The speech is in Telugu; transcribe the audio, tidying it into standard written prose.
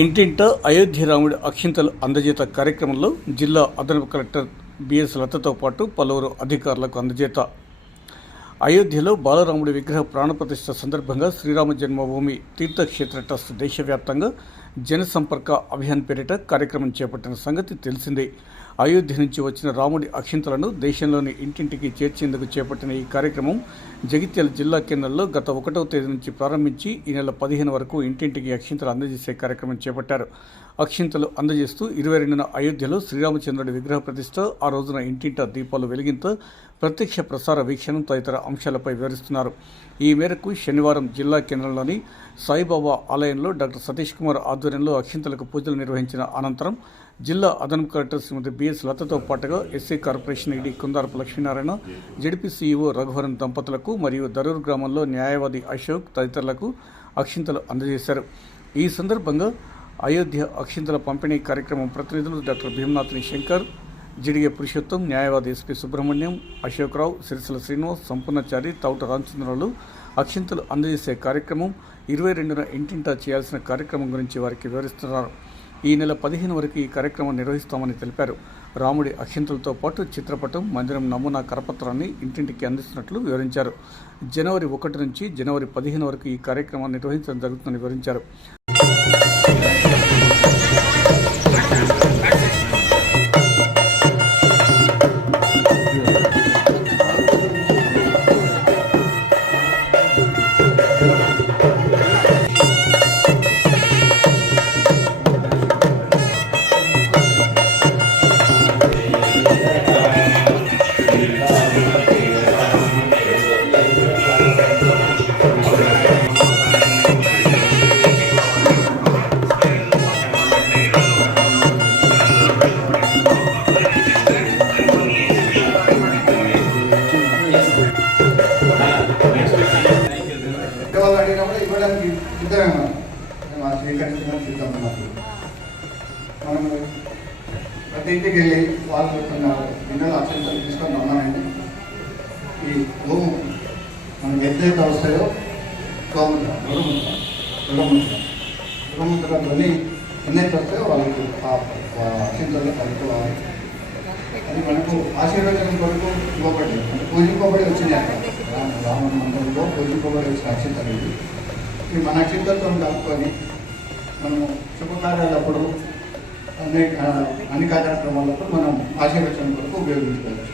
ఇంటింట అయోధ్య రాముడి అక్షింతలు అందజేత కార్యక్రమంలో జిల్లా అదనపు కలెక్టర్ బిఎస్ లతతో పాటు పలువురు అధికారులకు అందజేత. అయోధ్యలో బాలరాముడి విగ్రహ ప్రాణప్రతిష్ఠ సందర్భంగా శ్రీరామ జన్మభూమి తీర్థక్షేత్ర ట్రస్ట్ దేశవ్యాప్తంగా జనసంపర్క అభియాన్ పేరిట కార్యక్రమం చేపట్టిన సంగతి తెలిసిందే. అయోధ్య నుంచి వచ్చిన రాముడి అక్షింతలను దేశంలోని ఇంటింటికి చేర్చేందుకు చేపట్టిన ఈ కార్యక్రమం జగిత్యాల జిల్లా కేంద్రంలో గత 1వ తేదీ నుంచి ప్రారంభించి ఈ నెల 15 వరకు ఇంటింటికి అక్షింతలు అందజేసే కార్యక్రమం చేపట్టారు. అక్షింతలు అందజేస్తూ 22న అయోధ్యలో శ్రీరామచంద్రుడి విగ్రహ ప్రతిష్ఠ, ఆ రోజున ఇంటింట దీపాలు వెలిగింత, ప్రత్యక్ష ప్రసార వీక్షణం తదితర అంశాలపై వివరిస్తున్నారు. ఈ మేరకు శనివారం జిల్లా కేంద్రంలోని సాయిబాబా ఆలయంలో డాక్టర్ సతీష్ కుమార్ ఆధ్వర్యంలో అక్షింతలకు పూజలు నిర్వహించిన అనంతరం జిల్లా అదనపు కలెక్టర్ శ్రీమతి బిఎస్ లతతో పాటుగా SC corporation ED Kundarapu Lakshminarayana, ZP CEO Raghuvaran దంపతులకు మరియు దరూర్ గ్రామంలో న్యాయవాది అశోక్ తదితరులకు అక్షింతలు అందజేశారు. ఈ సందర్భంగా అయోధ్య అక్షింతల పంపిణీ కార్యక్రమం ప్రతినిధులు డాక్టర్ భీమనాథ్ని శంకర్, జిడిగే పురుషోత్తం, న్యాయవాది ఎస్పీ సుబ్రహ్మణ్యం, అశోక్రావు, సిరిసిల శ్రీనివాస్, సంపూర్ణచారి, తౌట రామచంద్రరావులు అక్షింతలు అందజేసే కార్యక్రమం 22న ఇంటింటా చేయాల్సిన కార్యక్రమం గురించి వారికి వివరిస్తున్నారు. ఈ నెల 15 వరకు ఈ కార్యక్రమం నిర్వహిస్తామని తెలిపారు. రాముడి అక్షింతలతో పాటు చిత్రపటం, మందిరం నమూనా కరపత్రాన్ని ఇంటింటికి అందిస్తున్నట్లు వివరించారు. జనవరి 1 నుంచి జనవరి 15 వరకు ఈ కార్యక్రమం నిర్వహించడం జరుగుతుందని వివరించారు. అడిగినప్పుడు ఇవ్వడానికి సిద్ధమే మనం స్వీకరించడం సిద్ధమన్నప్పుడు మనము ప్రతి ఇంటికి వెళ్ళి వాళ్ళు గిన్నెల అక్షంతలు తీసుకొని రమ్మనండి. ఈ గోము మనం ఎద్దైతే వస్తాయో గోముద్ర, గురుముద్రతోని ఎన్నైతే వస్తాయో వాళ్ళకి అక్షంతలు కలుపుకోవాలి. అది మనకు ఆశీర్వచనం కొరకు ఇవ్వబడి అంటే పూజింపబడి వచ్చినాయి. రామ మందిరంలో పూజింపబడి వచ్చిన అక్షంతలు ఇవి మన అక్షంతలతో కలుపుకొని మనము శుభకార్యాలప్పుడు అన్ని కార్యక్రమాలప్పుడు మనం ఆశీర్వచనం కొరకు ఉపయోగించుకోవచ్చు.